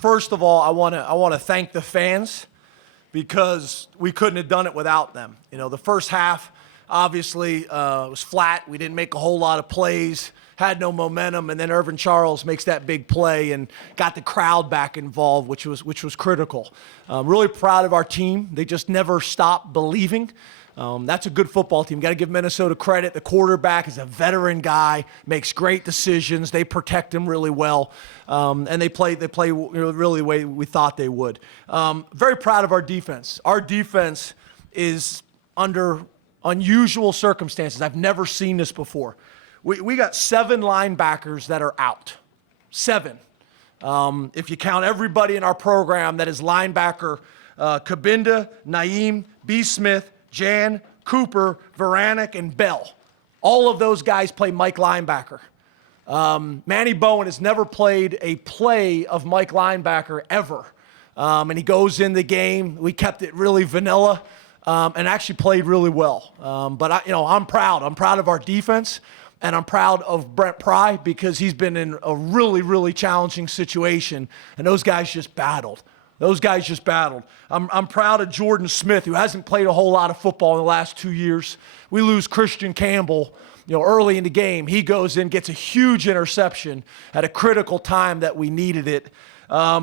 First of all, I want to thank the fans because we couldn't have done it without them. You know, the first half obviously was flat. We didn't make a whole lot of plays, had no momentum, and then Irvin Charles makes that big play and got the crowd back involved, which was critical. Really proud of our team. They just never stopped believing. That's a good football team. Got to give Minnesota credit. The quarterback is a veteran guy, makes great decisions. They protect him really well, and they play really the way we thought they would. Very proud of our defense. Our defense is under unusual circumstances. I've never seen this before. We got 7 linebackers that are out. 7. If you count everybody in our program that is linebacker, Kabinda, Naeem, B. Smith, Jan, Cooper, Varanek, and Bell. All of those guys play Mike linebacker. Manny Bowen has never played a play of Mike linebacker ever. And he goes in the game. We kept it really vanilla and actually played really well. But I'm proud. I'm proud of our defense, and I'm proud of Brent Pry because he's been in a really, really challenging situation, and those guys just battled. I'm proud of Jordan Smith, who hasn't played a whole lot of football in the last 2 years. We lose Christian Campbell, early in the game. He goes in, gets a huge interception at a critical time that we needed it. I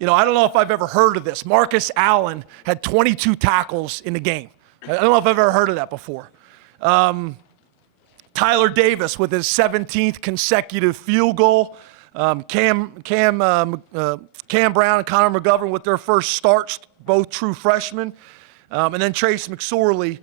don't know if I've ever heard of this. Marcus Allen had 22 tackles in the game. I don't know if I've ever heard of that before. Tyler Davis with his 17th consecutive field goal. Cam Brown and Connor McGovern with their first starts, both true freshmen. And then Trace McSorley,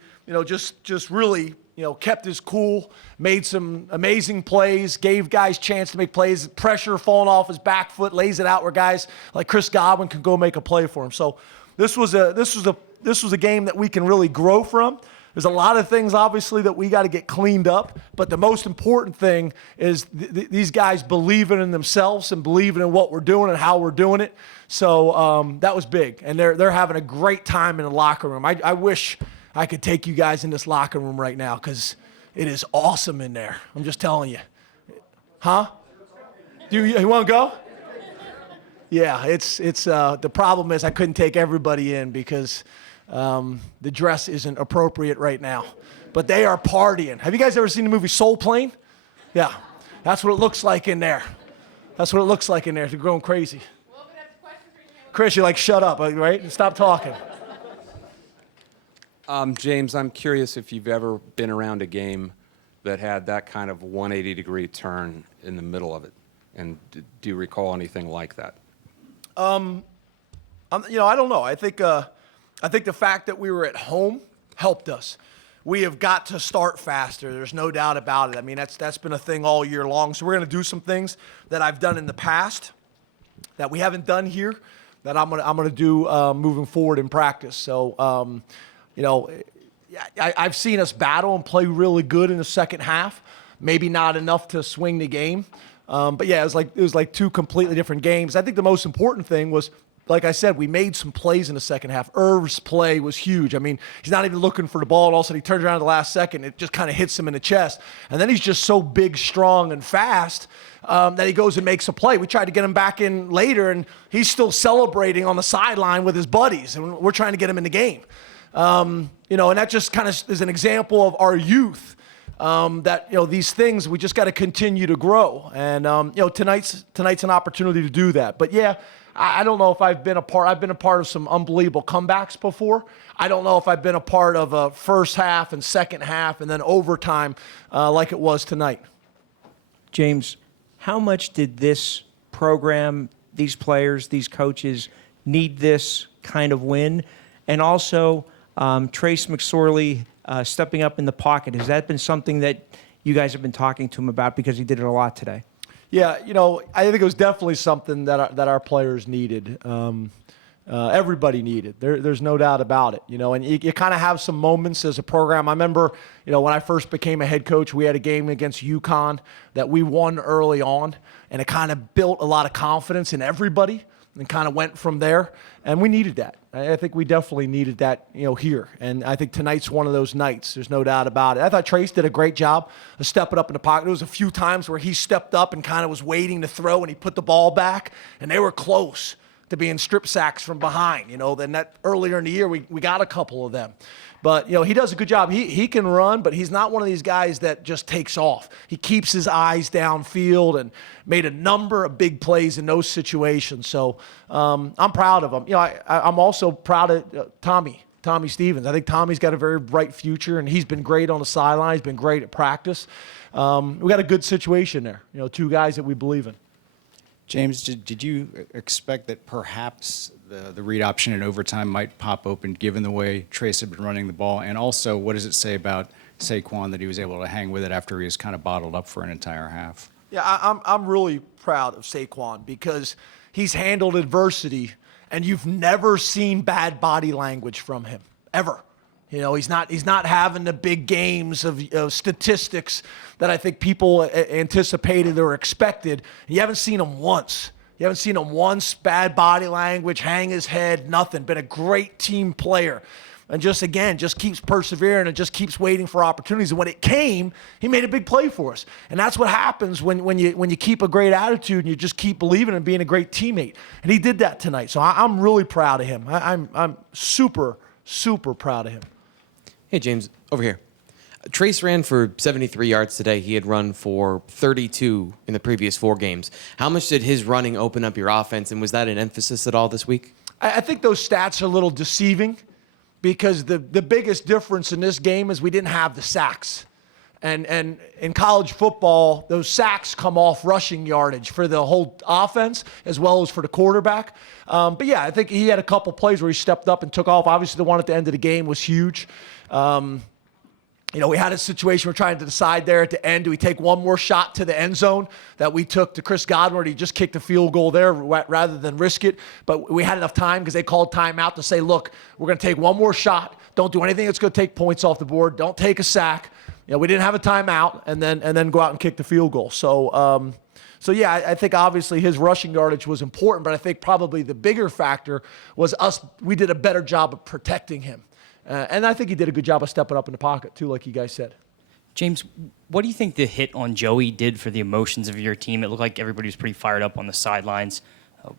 just really, kept his cool, made some amazing plays, gave guys chance to make plays, pressure falling off his back foot, lays it out where guys like Chris Godwin can go make a play for him. So this was a game that we can really grow from. There's a lot of things, obviously, that we got to get cleaned up, but the most important thing is these guys believing in themselves and believing in what we're doing and how we're doing it. So that was big, and they're having a great time in the locker room. I wish I could take you guys in this locker room right now because it is awesome in there. I'm just telling you. Huh? You want to go? Yeah, it's the problem is I couldn't take everybody in because the dress isn't appropriate right now, but they are partying. Have you guys ever seen the movie Soul Plane? Yeah, that's what it looks like in there. They're going crazy. Chris, you're like, shut up, right? Stop talking. James, I'm curious if you've ever been around a game that had that kind of 180-degree turn in the middle of it, and do you recall anything like that? I don't know. I think the fact that we were at home helped us. We have got to start faster. There's no doubt about it. I mean, that's been a thing all year long. So we're going to do some things that I've done in the past that we haven't done here that I'm going to do moving forward in practice. So, I've seen us battle and play really good in the second half. Maybe not enough to swing the game. But yeah, it was like 2 completely different games. I think the most important thing was, like I said, we made some plays in the second half. Irv's play was huge. I mean, he's not even looking for the ball, and all of a sudden he turns around at the last second. It just kind of hits him in the chest. And then he's just so big, strong, and fast that he goes and makes a play. We tried to get him back in later, and he's still celebrating on the sideline with his buddies, and we're trying to get him in the game. And that just kind of is an example of our youth. That these things we just got to continue to grow, and tonight's an opportunity to do that. But yeah, I don't know if I've been a part of some unbelievable comebacks before. I don't know if I've been a part of a first half and second half and then overtime like it was tonight. James, how much did this program, these players, these coaches need this kind of win? And also Trace McSorley stepping up in the pocket. Has that been something that you guys have been talking to him about because he did it a lot today? Yeah, I think it was definitely something that our players needed. Everybody needed. There's no doubt about it. And you kind of have some moments as a program. I remember, when I first became a head coach, we had a game against UConn that we won early on, and it kind of built a lot of confidence in everybody. and kind of went from there. And we needed that. I think we definitely needed that, here. And I think tonight's one of those nights. There's no doubt about it. I thought Trace did a great job of stepping up in the pocket. There was a few times where he stepped up and kind of was waiting to throw, and he put the ball back, and they were close to being strip sacks from behind. Then that earlier in the year, we got a couple of them. But, he does a good job. He can run, but he's not one of these guys that just takes off. He keeps his eyes downfield and made a number of big plays in those situations. So I'm proud of him. I'm also proud of Tommy Stevens. I think Tommy's got a very bright future, and he's been great on the sideline. He's been great at practice. We got a good situation there, two guys that we believe in. James, did you expect that perhaps the read option in overtime might pop open given the way Trace had been running the ball? And also, what does it say about Saquon that he was able to hang with it after he was kind of bottled up for an entire half? Yeah, I'm really proud of Saquon because he's handled adversity, and you've never seen bad body language from him, ever. He's not having the big games of statistics that I think people anticipated or expected. You haven't seen him once. You haven't seen him once, bad body language, hang his head, nothing. Been a great team player. And just keeps persevering and just keeps waiting for opportunities. And when it came, he made a big play for us. And that's what happens when you keep a great attitude and you just keep believing and being a great teammate. And he did that tonight. So I'm really proud of him. I'm super, super proud of him. Hey, James, over here. Trace ran for 73 yards today. He had run for 32 in the previous 4 games. How much did his running open up your offense, and was that an emphasis at all this week? I think those stats are a little deceiving because the biggest difference in this game is we didn't have the sacks. And in college football, those sacks come off rushing yardage for the whole offense as well as for the quarterback. But, yeah, I think he had a couple plays where he stepped up and took off. Obviously, the one at the end of the game was huge. We had a situation we're trying to decide there at the end. Do we take one more shot to the end zone that we took to Chris Godwin, where he just kicked a field goal there rather than risk it? But we had enough time because they called timeout to say, look, we're going to take one more shot. Don't do anything that's going to take points off the board. Don't take a sack. We didn't have a timeout, and then go out and kick the field goal. So yeah, I think obviously his rushing yardage was important, but I think probably the bigger factor was us. We did a better job of protecting him. And I think he did a good job of stepping up in the pocket, too, like you guys said. James, what do you think the hit on Joey did for the emotions of your team? It looked like everybody was pretty fired up on the sidelines.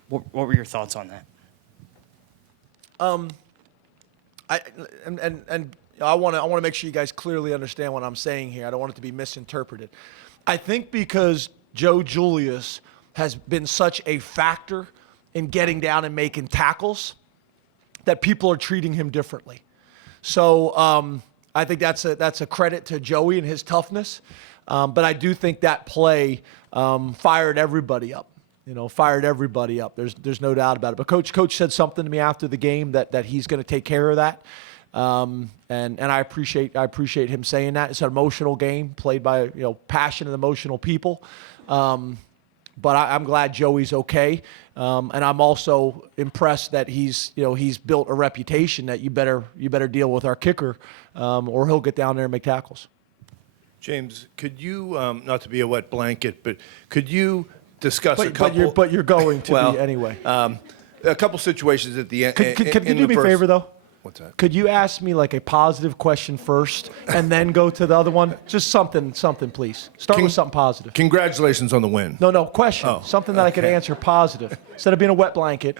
What were your thoughts on that? I want to make sure you guys clearly understand what I'm saying here. I don't want it to be misinterpreted. I think because Joe Julius has been such a factor in getting down and making tackles that people are treating him differently. So I think that's a credit to Joey and his toughness. But I do think that play fired everybody up. Fired everybody up. There's no doubt about it. But Coach said something to me after the game that he's going to take care of that. And I appreciate him saying that. It's an emotional game played by passionate, emotional people. But I'm glad Joey's okay. And I'm also impressed that he's built a reputation that you better deal with our kicker, or he'll get down there and make tackles. James, could you, not to be a wet blanket, but could you discuss a couple? But you're going to be anyway. A couple situations at the end. Could you do me a favor, though? What's that? Could you ask me like a positive question first and then go to the other one? Just something, please. Start with something positive. Congratulations on the win. No, question. Oh, something that I could answer positive instead of being a wet blanket.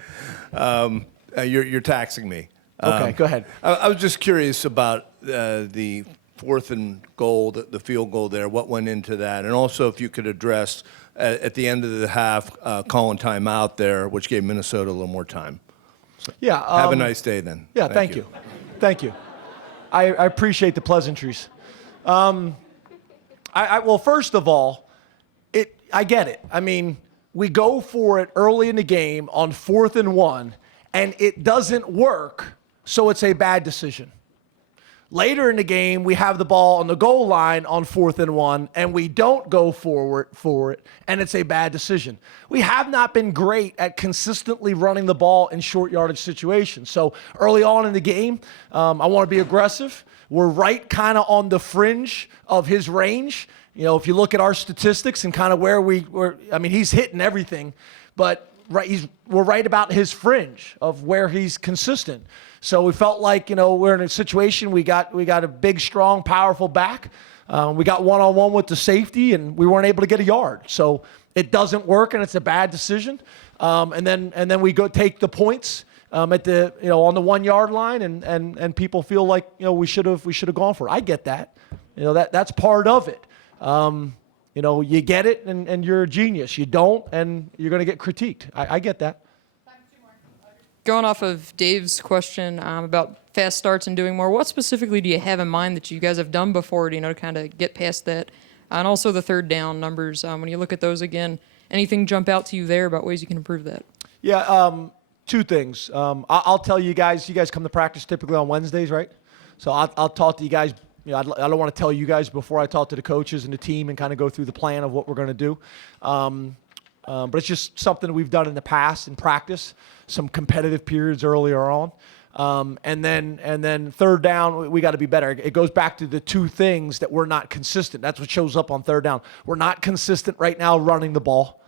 You're taxing me. Okay, go ahead. I was just curious about the 4th and goal, the field goal there, what went into that, and also if you could address at the end of the half calling timeout there, which gave Minnesota a little more time. Yeah. Have a nice day then. Yeah, thank you. Thank you. I appreciate the pleasantries. Well, first of all, I get it. I mean, we go for it early in the game on 4th and 1, and it doesn't work, so it's a bad decision. Later in the game, we have the ball on the goal line on 4th and 1, and we don't go forward for it, and it's a bad decision. We have not been great at consistently running the ball in short yardage situations. So early on in the game, I want to be aggressive. We're right kind of on the fringe of his range. If you look at our statistics and kind of where he's hitting everything, but we're right about his fringe of where he's consistent. So we felt like, we're in a situation, we got a big, strong, powerful back. We got one-on-one with the safety, and we weren't able to get a yard. So it doesn't work, and it's a bad decision. And then we go take the points at the on the 1 yard line, and people feel like we should have gone for it. I get that. That's part of it. You get it, and you're a genius. You don't, and you're going to get critiqued. I get that. Going off of Dave's question about fast starts and doing more, what specifically do you have in mind that you guys have done before, to kind of get past that? And also the third down numbers. When you look at those again, anything jump out to you there about ways you can improve that? Yeah, two things. I'll tell you guys. You guys come to practice typically on Wednesdays, right? So I'll talk to you guys. I don't want to tell you guys before I talk to the coaches and the team and kind of go through the plan of what we're going to do. But it's just something we've done in the past in practice, some competitive periods earlier on. And then third down, we got to be better. It goes back to the two things that we're not consistent. That's what shows up on third down. We're not consistent right now running the ball,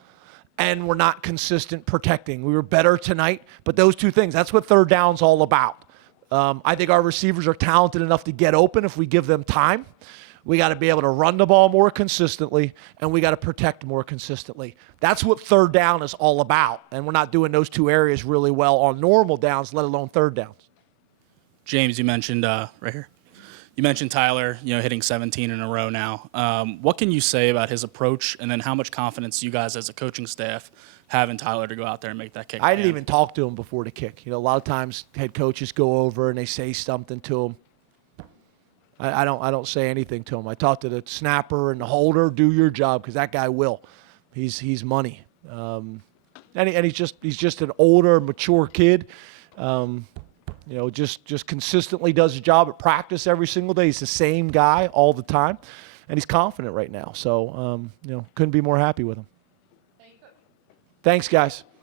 and we're not consistent protecting. We were better tonight, but those two things, that's what third down's all about. I think our receivers are talented enough to get open if we give them time. We got to be able to run the ball more consistently, and we got to protect more consistently. That's what third down is all about, and we're not doing those two areas really well on normal downs, let alone third downs. James, you mentioned right here. You mentioned Tyler, hitting 17 in a row now. What can you say about his approach, and then how much confidence you guys as a coaching staff have in Tyler to go out there and make that kick? I didn't even talk to him before the kick. A lot of times head coaches go over and they say something to him. I don't say anything to him. I talk to the snapper and the holder. Do your job, because that guy will. He's money, and he's just an older, mature kid. Just consistently does his job at practice every single day. He's the same guy all the time, and he's confident right now. So couldn't be more happy with him. Thanks, guys.